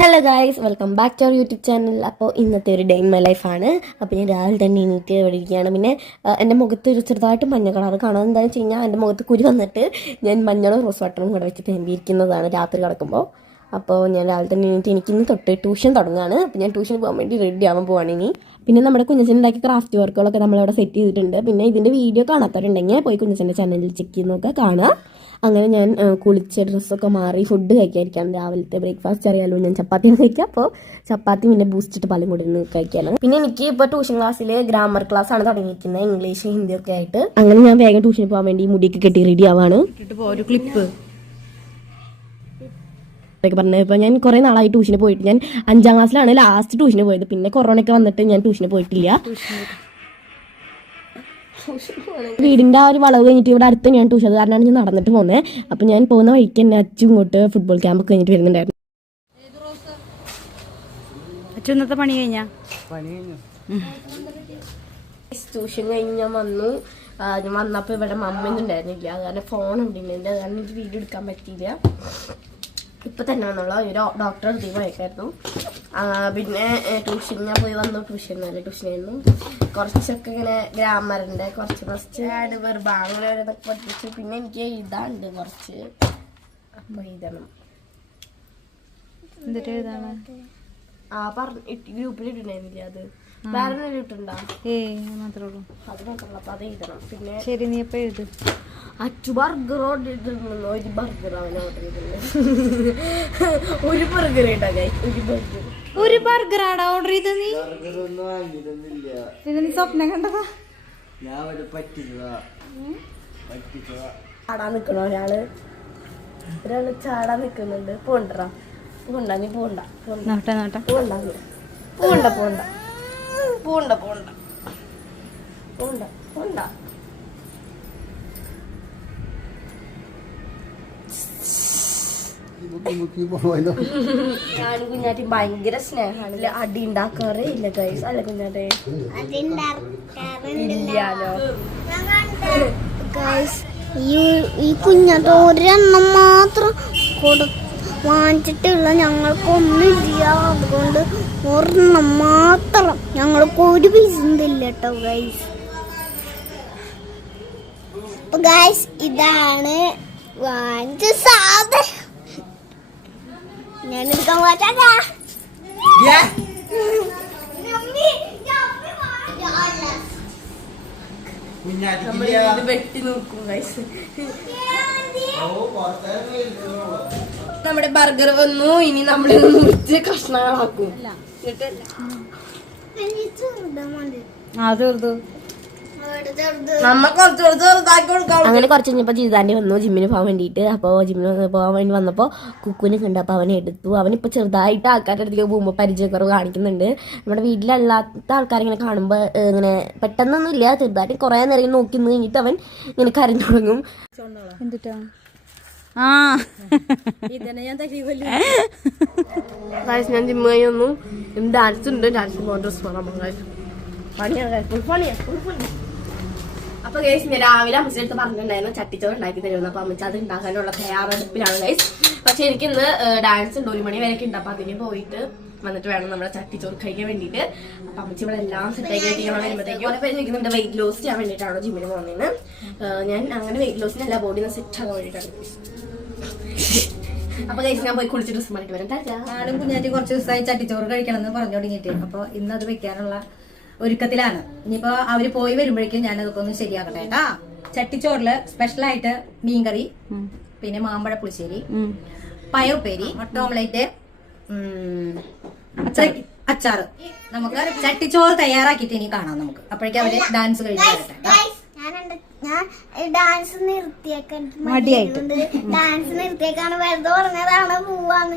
Hello guys, welcome back to our YouTube channel. അപ്പോൾ ഇന്നത്തെ ഒരു ഡേ ഇൻ മൈ ലൈഫാണ്. അപ്പോൾ ഞാൻ രാവിലെ തന്നെ എണീറ്റ് ഇവിടെ ഇരിക്കുകയാണ്. പിന്നെ എൻ്റെ മുഖത്ത് ഒരു ചെറുതായിട്ട് മഞ്ഞ കളർ കാണാൻ എന്താണെന്ന് വെച്ച് കഴിഞ്ഞാൽ എൻ്റെ മുഖത്ത് കുരു വന്നിട്ട് ഞാൻ മഞ്ഞളും റോസ് വാട്ടറും കൂടെ വെച്ച് തേമ്പിയിരിക്കുന്നതാണ് രാത്രി കിടക്കുമ്പോൾ. അപ്പോൾ ഞാൻ രാവിലെ തന്നെ എണീറ്റ് എനിക്കിന്ന് തൊട്ട് ട്യൂഷൻ തുടങ്ങുകയാണ്. അപ്പോൾ ഞാൻ ട്യൂഷന് പോകാൻ വേണ്ടി റെഡി ആവാൻ പോവാണ് ഇനി. പിന്നെ നമ്മുടെ കുഞ്ഞച്ചനുണ്ടാക്കിയ ക്രാഫ്റ്റ് വർക്കുകളൊക്കെ നമ്മളിവിടെ സെറ്റ് ചെയ്തിട്ടുണ്ട്. പിന്നെ ഇതിൻ്റെ വീഡിയോ കാണാത്തവരുണ്ടെങ്കിൽ പോയി കുഞ്ഞച്ചൻ്റെ ചാനലിൽ ചെക്ക് ചെയ്ത് നോക്കുക, കാണുക. അങ്ങനെ ഞാൻ കുളിച്ച് ഡ്രസ്സൊക്കെ മാറി ഫുഡ് കഴിക്കാതിരിക്കുകയാണ്. രാവിലത്തെ ബ്രേക്ക്ഫാസ്റ്റ് അറിയാമല്ലോ, ഞാൻ ചപ്പാത്തിയാണ് കഴിക്കുക. അപ്പോൾ ചപ്പാത്തി പിന്നെ ബൂസ്റ്റിട്ട് പാലും കൂടി ഇരുന്ന് കഴിക്കാനാണ്. പിന്നെ എനിക്ക് ഇപ്പോൾ ട്യൂഷൻ ക്ലാസ്സിൽ ഗ്രാമർ ക്ലാസ് ആണ് തുടങ്ങിയിരിക്കുന്നത്, ഇംഗ്ലീഷ് ഹിന്ദി ഒക്കെ ആയിട്ട്. അങ്ങനെ ഞാൻ വേഗം ട്യൂഷന് പോകാൻ വേണ്ടി മുടിയൊക്കെ കെട്ടി റെഡി ആവാണ്. ഒരു ക്ലിപ്പ് പറഞ്ഞത് ഇപ്പോൾ ഞാൻ കുറേ നാളായി ട്യൂഷന് പോയിട്ട്. ഞാൻ 5ാം ക്ലാസ്സിലാണ് ലാസ്റ്റ് ട്യൂഷന് പോയത്. പിന്നെ കൊറോണയൊക്കെ വന്നിട്ട് ഞാൻ ട്യൂഷന് പോയിട്ടില്ല. വീടിൻ്റെ ആ ഒരു വളവ് കഴിഞ്ഞിട്ട് ഇവിടെ അടുത്ത് ഞാൻ ട്യൂഷൻ, അത് കാരണമാണ് ഞാൻ നടന്നിട്ട് പോകുന്നത്. അപ്പം ഞാൻ പോകുന്ന വഴിക്ക് തന്നെ അച്ചു ഇങ്ങോട്ട് ഫുട്ബോൾ ക്യാമ്പ് ഒക്കെ കഴിഞ്ഞിട്ട് വരുന്നുണ്ടായിരുന്നു. ഇന്നത്തെ പണി കഴിഞ്ഞാ ട്യൂഷൻ കഴിഞ്ഞ് ഞാൻ വന്നു. ഞാൻ വന്നപ്പോൾ ഇവിടെ മമ്മയൊന്നും ഉണ്ടായിരുന്നില്ല, അത് കാരണം ഫോൺ ഉണ്ടെങ്കിൽ അത് കാരണം എനിക്ക് വീഡിയോ എടുക്കാൻ പറ്റിയില്ല. ഇപ്പം തന്നെ വന്നുള്ള ഒരു ഡോക്ടർ അടുത്ത് പോയേക്കായിരുന്നു. പിന്നെ ട്യൂഷൻ ഞാൻ പോയി വന്നു. ട്യൂഷനായിരുന്നു കുറച്ചൊക്കെ ഇങ്ങനെ ഗ്രാമറിൻ്റെ കുറച്ച് ഫസ്റ്റ് വെർബ് അങ്ങനെ ഓരോന്നൊക്കെ പഠിപ്പിച്ചു. പിന്നെ എനിക്ക് എഴുതാണ്ട് കുറച്ച്, അപ്പോൾ എഴുതണം. എന്നിട്ട് എഴുതാണ് ഗ്രൂപ്പിൽ ഇട്ടുണ്ടായിരുന്നില്ല, അത് വേറെ എന്തെങ്കിലും ഇട്ടുണ്ടോ? മാത്രമേ ഉള്ളൂ, അത് മാത്രമല്ല. അപ്പോൾ അത് എഴുതണം. പിന്നെ ശരി, നീ എപ്പോൾ എഴുത്. അച്ചു ബർഗർ ഓർഡർ ചെയ്തിരുന്നു. ഒരു ബർഗർ അവൻ ഓർഡർ ചെയ്തിട്ടുണ്ട്. ഒരു ബർഗർ ഇട്ടാ, ഒരു ബർഗർ ആടാ ഓർഡർ ചെയ്ത്. നീ പിന്നെ നീ സ്വപ്നം കണ്ടതാ? ചാടാൻ നിക്കണോ ഒരാള് ചാടാൻ നിക്കുന്നുണ്ട്. പോണ്ടറാ, പോണ്ട, നീ പോണ്ട, പോണ്ട, പോണ്ട, പോണ്ട, പോണ്ട, പോണ്ട, പോണ്ട, പോണ്ട, പോണ്ട. ഞാൻ കുഞ്ഞാറ്റി ഭയങ്കര സ്നേഹമാണ്, അടി ഉണ്ടാക്കാറേ ഇല്ല ഗൈസ്. അല്ല കുഞ്ഞാറ്റെ? ഇല്ലാലോ ഗൈസ്. ഈ കുഞ്ഞാറ്റ ഒരെണ്ണം മാത്രം വാങ്ങിച്ചിട്ടുള്ള ഞങ്ങൾക്കൊന്നുമില്ല, അതുകൊണ്ട് ഒരെണ്ണം മാത്രം, ഞങ്ങൾക്ക് ഒരു പൈസയില്ല കേട്ടോ ഗൈസ്. ഗൈസ്, ഇതാണ് വാങ്ങിച്ച സാധനം. ഞാൻ എടുക്കാൻ പറ്റാ. വെട്ടി നോക്കും ഗൈസ്. നമ്മുടെ ബർഗർ വന്നു. ഇനി നമ്മൾ മുറിച്ച് കഷ്ണങ്ങളാക്കും. അങ്ങനെ കുറച്ച് കഴിഞ്ഞപ്പോൾ ജിതാൻ്റെ വന്നു ജിമ്മിന് പോകാൻ വേണ്ടിയിട്ട്. അപ്പോൾ ജിമ്മിന് പോകാൻ വേണ്ടി വന്നപ്പോൾ കുക്കുവിനെ കണ്ടു. അപ്പോൾ അവനെ എടുത്തു. അവനിപ്പോൾ ചെറുതായിട്ട് ആൾക്കാരുടെ അടുത്തേക്ക് പോകുമ്പോൾ പരിചയക്കുറവ് കാണിക്കുന്നുണ്ട്. നമ്മുടെ വീട്ടിലല്ലാത്ത ആൾക്കാരിങ്ങനെ കാണുമ്പോൾ ഇങ്ങനെ പെട്ടെന്നൊന്നുമില്ല, ചെറുതായിട്ട് കുറേ നേരം നോക്കി നിന്ന് കഴിഞ്ഞിട്ട് അവൻ ഇങ്ങനെ കരഞ്ഞു തുടങ്ങും. എന്തിട്ടാ ഞാൻ ജിമ്മ് കഴിഞ്ഞ് വന്നു. ഡാൻസ് ഉണ്ട്, ഡാൻസ് പോകാൻ ഡ്രസ് വേണം. അപ്പൊ ഗൈസ്, ഞാൻ രാവിലെ അമ്മച്ചിയുടെ അടുത്ത് പറഞ്ഞിട്ടുണ്ടായിരുന്നു ചട്ടിച്ചോറ് ഉണ്ടാക്കി തരുമെന്ന്. അപ്പൊ അമ്മച്ച അത് ഉണ്ടാക്കാനുള്ള തയ്യാറെടുപ്പിലാണ് ഗൈസ്. പക്ഷെ എനിക്കിന്ന് ഡാൻസ് ഉണ്ട്, 1 മണി വരെയൊക്കെ ഉണ്ട്. അപ്പൊ അതിന് പോയിട്ട് വന്നിട്ട് വേണം നമ്മുടെ ചട്ടിച്ചോറ് കഴിക്കാൻ വേണ്ടിയിട്ട്. അപ്പൊ അമ്മച്ചി ഇവിടെ എല്ലാം സെറ്റാക്കി കഴിക്കണം. വരുമ്പോഴത്തേക്കും ഓരോ പേര് ചോദിക്കുന്നുണ്ട് വെയിറ്റ് ലോസ് ചെയ്യാൻ വേണ്ടിയിട്ടാണോ ജിമ്മിന് പോകുന്നതെന്ന്. ഞാൻ അങ്ങനെ വെയിറ്റ് ലോസിനല്ല, ബോഡിന്ന് സെറ്റ് ആകാൻ വേണ്ടിയിട്ടാണ്. അപ്പൊ ഗൈസ്, ഞാൻ പോയി കുളിച്ച് ഡ്രസ് മാറിയിട്ട് വരാം. ഞാനും കുഞ്ഞാറ്റി കുറച്ച് ദിവസമായി ചട്ടിച്ചോറ് കഴിക്കണം എന്ന് പറഞ്ഞു തുടങ്ങിയിട്ട്. അപ്പൊ ഇന്ന് അത് വെക്കാനുള്ള ഒരുക്കത്തിലാണ്. ഇനിയിപ്പോ അവര് പോയി വരുമ്പോഴേക്കും ഞാൻ അതൊക്കെ ഒന്ന് ശരിയാക്കട്ടെ കേട്ടാ. ചട്ടിച്ചോറില് സ്പെഷ്യലായിട്ട് മീൻകറി, പിന്നെ മാമ്പഴ പുളിശ്ശേരി, പയറുപ്പേരി, മുട്ട ഓംലേറ്റ്, അച്ചാറ്. നമുക്ക് ചട്ടിച്ചോറ് തയ്യാറാക്കിയിട്ട് ഇനി കാണാം നമുക്ക്. അപ്പോഴേക്കും അവര് ഡാൻസ് കഴിച്ചു. ഞാൻ ഡാൻസ് നിർത്തിയേക്കാൻ ഡാൻസ് നിർത്തിയേക്കാണ്, വെറുതെ പറഞ്ഞതാണ് പോവാന്ന്.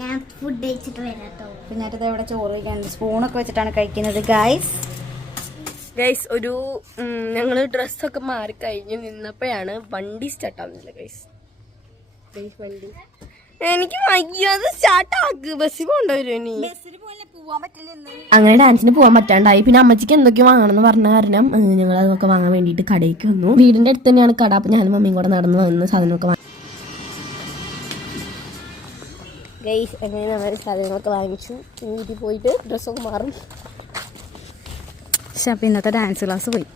ഞാൻ ഫുഡ് കഴിച്ചിട്ട് വരാട്ടോ. പിന്നെ ഇവിടെ ചോറ് കഴിക്കാനുണ്ട്, സ്പൂണൊക്കെ വെച്ചിട്ടാണ് കഴിക്കുന്നത് ഗൈസ്. ഒരു ഞങ്ങള് ഡ്രസ്സൊക്കെ മാറി കഴിഞ്ഞ് നിന്നപ്പോഴാണ് വണ്ടി സ്റ്റാർട്ടാവുന്നില്ല ഗൈസ്. വണ്ടി എനിക്ക് വയ്യാതെ സ്റ്റാർട്ടാക്ക്, ബസ്സിൽ കൊണ്ടുവരും. ഇനി അങ്ങനെ ഡാൻസിന് പോകാൻ പറ്റാണ്ടായി. പിന്നെ അമ്മച്ചിക്ക് എന്തൊക്കെയോ വാങ്ങണമെന്ന് പറഞ്ഞ കാരണം ഞങ്ങൾ അതൊക്കെ വാങ്ങാൻ വേണ്ടിയിട്ട് കടയിലേക്ക് വന്നു. വീടിന്റെ അടുത്ത് തന്നെയാണ് കട. അപ്പൊ ഞാനും മമ്മിയും കൂടെ നടന്ന് വന്ന് സാധനമൊക്കെ വാങ്ങി. ഗൈസ് അങ്ങനെ നമ്മൾ സാധനങ്ങളൊക്കെ വാങ്ങിച്ചു. വീട്ടിൽ പോയിട്ട് ഡ്രസ്സൊക്കെ മാറും. പക്ഷെ അപ്പം ഇന്നത്തെ ഡാൻസ് ക്ലാസ് പോയി.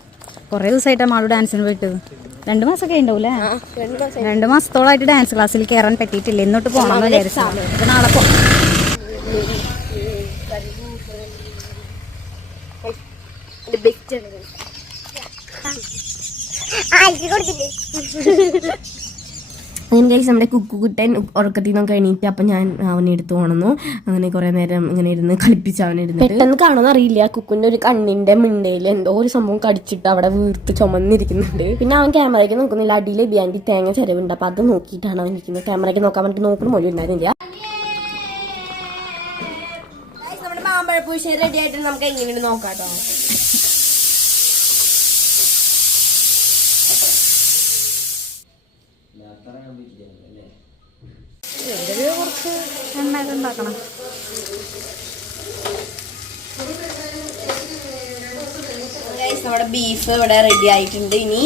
കുറേ ദിവസമായിട്ടാണ് മാളു ഡാൻസിന് പോയിട്ട്. 2 മാസമൊക്കെ ഉണ്ടാവൂലേ? 2 മാസത്തോളമായിട്ട് ഡാൻസ് ക്ലാസ്സിൽ കയറാൻ പറ്റിയിട്ടില്ല. ഇന്നോട്ട് പോകണമെന്ന് വിചാരിച്ചു. നാളെ പോകാം. അങ്ങനെ ഗൈസ് നമ്മുടെ കുക്കുകുട്ടൻ ഉറക്കത്തിൽ നിന്നൊക്കെ എണീറ്റ് അപ്പം ഞാൻ അവനെ എടുത്തു പോകണമെന്നു. അങ്ങനെ കുറേ നേരം ഇങ്ങനെ ഇരുന്ന് കളിപ്പിച്ച് അവനിരുന്നു. പെട്ടെന്ന് കാണുമെന്ന് അറിയില്ല, കുക്കുൻ്റെ ഒരു കണ്ണിന്റെ മിണ്ടയിൽ എന്തോ ഒരു സംഭവം കടിച്ചിട്ട് അവിടെ വീർത്ത് ചുമന്നിരിക്കുന്നുണ്ട്. പിന്നെ അവൻ ക്യാമറയ്ക്ക് നോക്കുന്നില്ല. അടിയിൽ ബിയാൻഡി തേങ്ങ ചിലവുണ്ട്. അപ്പം അത് നോക്കിയിട്ടാണ് അവൻ ഇരിക്കുന്നത്. ക്യാമറയ്ക്ക് നോക്കാൻ വേണ്ടി നോക്കുന്ന മൊഴി ഉണ്ടായിരുന്നില്ല. നമ്മുടെ മാമ്പഴപ്പൂശ്ശേരി റെഡി ആയിട്ട് നമുക്ക് എങ്ങനെയുണ്ട് നോക്കാട്ടോ. കുറച്ച് എണ്ണയൊക്കെ ഉണ്ടാക്കണം. നമ്മുടെ ബീഫ് ഇവിടെ റെഡി ആയിട്ടുണ്ട്. ഇനി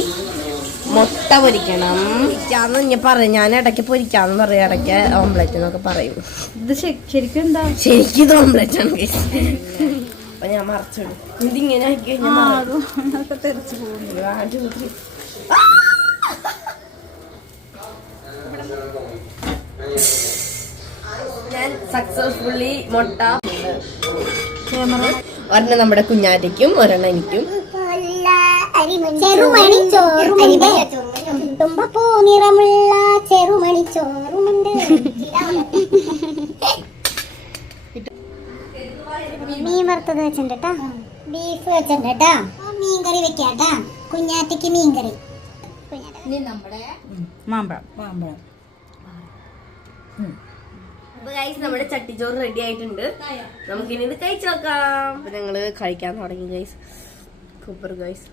മുട്ട പൊരിക്കണം. പൊരിക്കാന്ന് ഞാൻ പറയും. ഞാൻ ഇടയ്ക്ക് പൊരിക്കാന്ന് പറയും, ഇടയ്ക്ക് ഓംലെറ്റ് എന്നൊക്കെ പറയും. ഇത് ശരിക്കും എന്താ? ശരിക്കും ഇത് ഓംലെറ്റ് ആണ്. അപ്പൊ ഞാൻ മറച്ചിടും. ഇതിങ്ങനെ ആക്കി കഴിഞ്ഞാൽ തെറിച്ചു പോകുന്നു. ഞാൻ സക്സസ്ഫുള്ളി മുട്ട ഒരെണ്ണം നമ്മുടെ കുഞ്ഞാറ്റയ്ക്കും ഒരെണ്ണം എനിക്കും. തുമ്പപ്പൂ നിറമുള്ള ചെറുമണി ചോറുമുണ്ട്. മീൻ വറുത്തത് വെച്ചിട്ടാ, ബീഫ് വെച്ചിട്ടാ, മീൻകറി വെക്കാട്ടാ. കുഞ്ഞാറ്റയ്ക്ക് മീൻകറി. മാമ്പഴം നമ്മുടെ ചട്ടിച്ചോറ് റെഡി ആയിട്ടുണ്ട്. നമുക്കിനി ഇത് കഴിച്ചു നോക്കാം. അപ്പൊ ഞങ്ങള് കഴിക്കാൻ തുടങ്ങി ഗൈസ്. Super guys.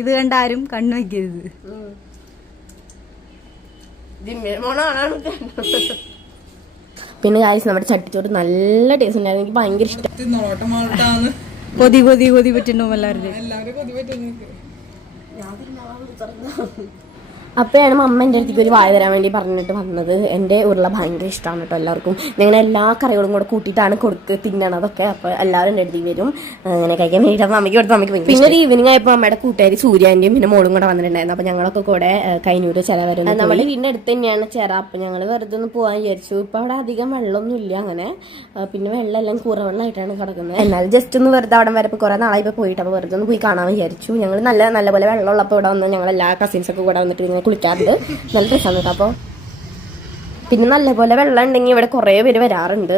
ഇത് കണ്ട ആരും കണ്ണു വയ്ക്കരുത്. പിന്നെ ഗൈസ് നമ്മുടെ ചട്ടിച്ചോറ് നല്ല ടേസ്റ്റ് ഉണ്ടായിരുന്നു. എനിക്ക് ഭയങ്കര ഇഷ്ടം. കൊതി പറ്റുണ്ടാവും എല്ലാവരും. അപ്പോഴാണ് അമ്മ എൻ്റെ അടുത്തേക്ക് ഒരു വായ തരാൻ വേണ്ടി പറഞ്ഞിട്ട് വന്നത്. എൻ്റെ ഉരുള ഭയങ്കര ഇഷ്ടമാണ് കേട്ടോ എല്ലാവർക്കും. ഞങ്ങൾ എല്ലാ കറികളും കൂടെ കൂട്ടിയിട്ടാണ് തിന്നണതൊക്കെ. അപ്പോൾ എല്ലാവരും എൻ്റെ അടുത്തേക്ക് വരും. അങ്ങനെ കഴിക്കാൻ വേണ്ടിയിട്ട് അമ്മയ്ക്ക് കൊടുത്ത് അമ്മയ്ക്ക് ഭയങ്കര. പിന്നെ ഒരു ഈവനിങ് ആയപ്പോൾ അമ്മയുടെ കൂട്ടുകാരി സൂര്യാൻ്റെയും പിന്നെ മോളും കൂടെ വന്നിട്ടുണ്ടായിരുന്നു. അപ്പോൾ ഞങ്ങളൊക്കെ കൂടെ കൈനൂര് ചില വരും. നമ്മുടെ വീടിൻ്റെ അടുത്ത് തന്നെയാണ് ചിറ. അപ്പോൾ ഞങ്ങൾ വെറുതെ ഒന്ന് പോകാൻ വിചാരിച്ചു. ഇപ്പോൾ അവിടെ അധികം വെള്ളമൊന്നും ഇല്ല അങ്ങനെ. പിന്നെ വെള്ളമെല്ലാം കൂറവെള്ളമായിട്ടാണ് കിടക്കുന്നത്. എന്നാൽ ജസ്റ്റ് ഒന്ന് വെറുതെ അവിടെ വരെ കുറേ നാളായി ഇപ്പോൾ പോയിട്ട് അപ്പോൾ വെറുതെ ഒന്ന് പോയി കാണാൻ വിചാരിച്ചു. ഞങ്ങൾ നല്ലപോലെ വെള്ളമുള്ളപ്പോൾ ഇവിടെ വന്ന് ഞങ്ങൾ എല്ലാ കസിൻസൊക്കെ കൂടെ വന്നിട്ട് കുളിക്കാറുണ്ട്. നല്ല രസമാണ് കേട്ടോ. അപ്പോൾ പിന്നെ നല്ലപോലെ വെള്ളം ഉണ്ടെങ്കിൽ ഇവിടെ കുറേ പേര് വരാറുണ്ട്.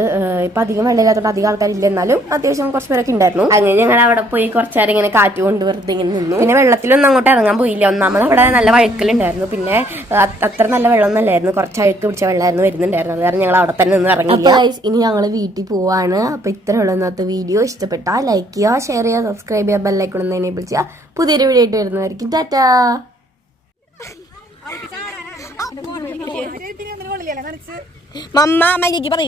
ഇപ്പം അധികം വെള്ളമില്ലാത്തതുകൊണ്ട് അധികം ആൾക്കാരില്ല, എന്നാലും അത്യാവശ്യം കുറച്ച് പേരൊക്കെ ഉണ്ടായിരുന്നു. അങ്ങനെ ഞങ്ങൾ അവിടെ പോയി കുറച്ച് നേരം ഇങ്ങനെ കാറ്റ് കൊണ്ട് വെറുതെ ഇങ്ങനെ നിന്നു. പിന്നെ വെള്ളത്തിലൊന്നും അങ്ങോട്ട് ഇറങ്ങാൻ പോയില്ല. ഒന്നാമത് അവിടെ നല്ല വഴുക്കലുണ്ടായിരുന്നു. പിന്നെ അത്ര നല്ല വെള്ളമൊന്നും അല്ലായിരുന്നു, കുറച്ച് അഴുക്ക് പിടിച്ച വെള്ളമായിരുന്നു വരുന്നുണ്ടായിരുന്നു. അത് കാരണം ഞങ്ങൾ അവിടെ തന്നെ നിന്ന് ഇറങ്ങില്ല. ഇനി ഞങ്ങൾ വീട്ടിൽ പോവാണ്. അപ്പോൾ ഇത്ര ഉള്ള ഇന്നത്തെ വീഡിയോ. ഇഷ്ടപ്പെട്ടാൽ ലൈക്ക് ചെയ്യുക, ഷെയർ ചെയ്യുക, സബ്സ്ക്രൈബ് ചെയ്യുക, ബെല്ലൈക്കൺ ഒന്ന് എനേബിൾ ചെയ്യുക. പുതിയൊരു വീഡിയോ ആയിട്ട് വരുന്നതായിരിക്കും. ടാറ്റാ. മമ്മ അമ്മയ്ക്ക് പറയും.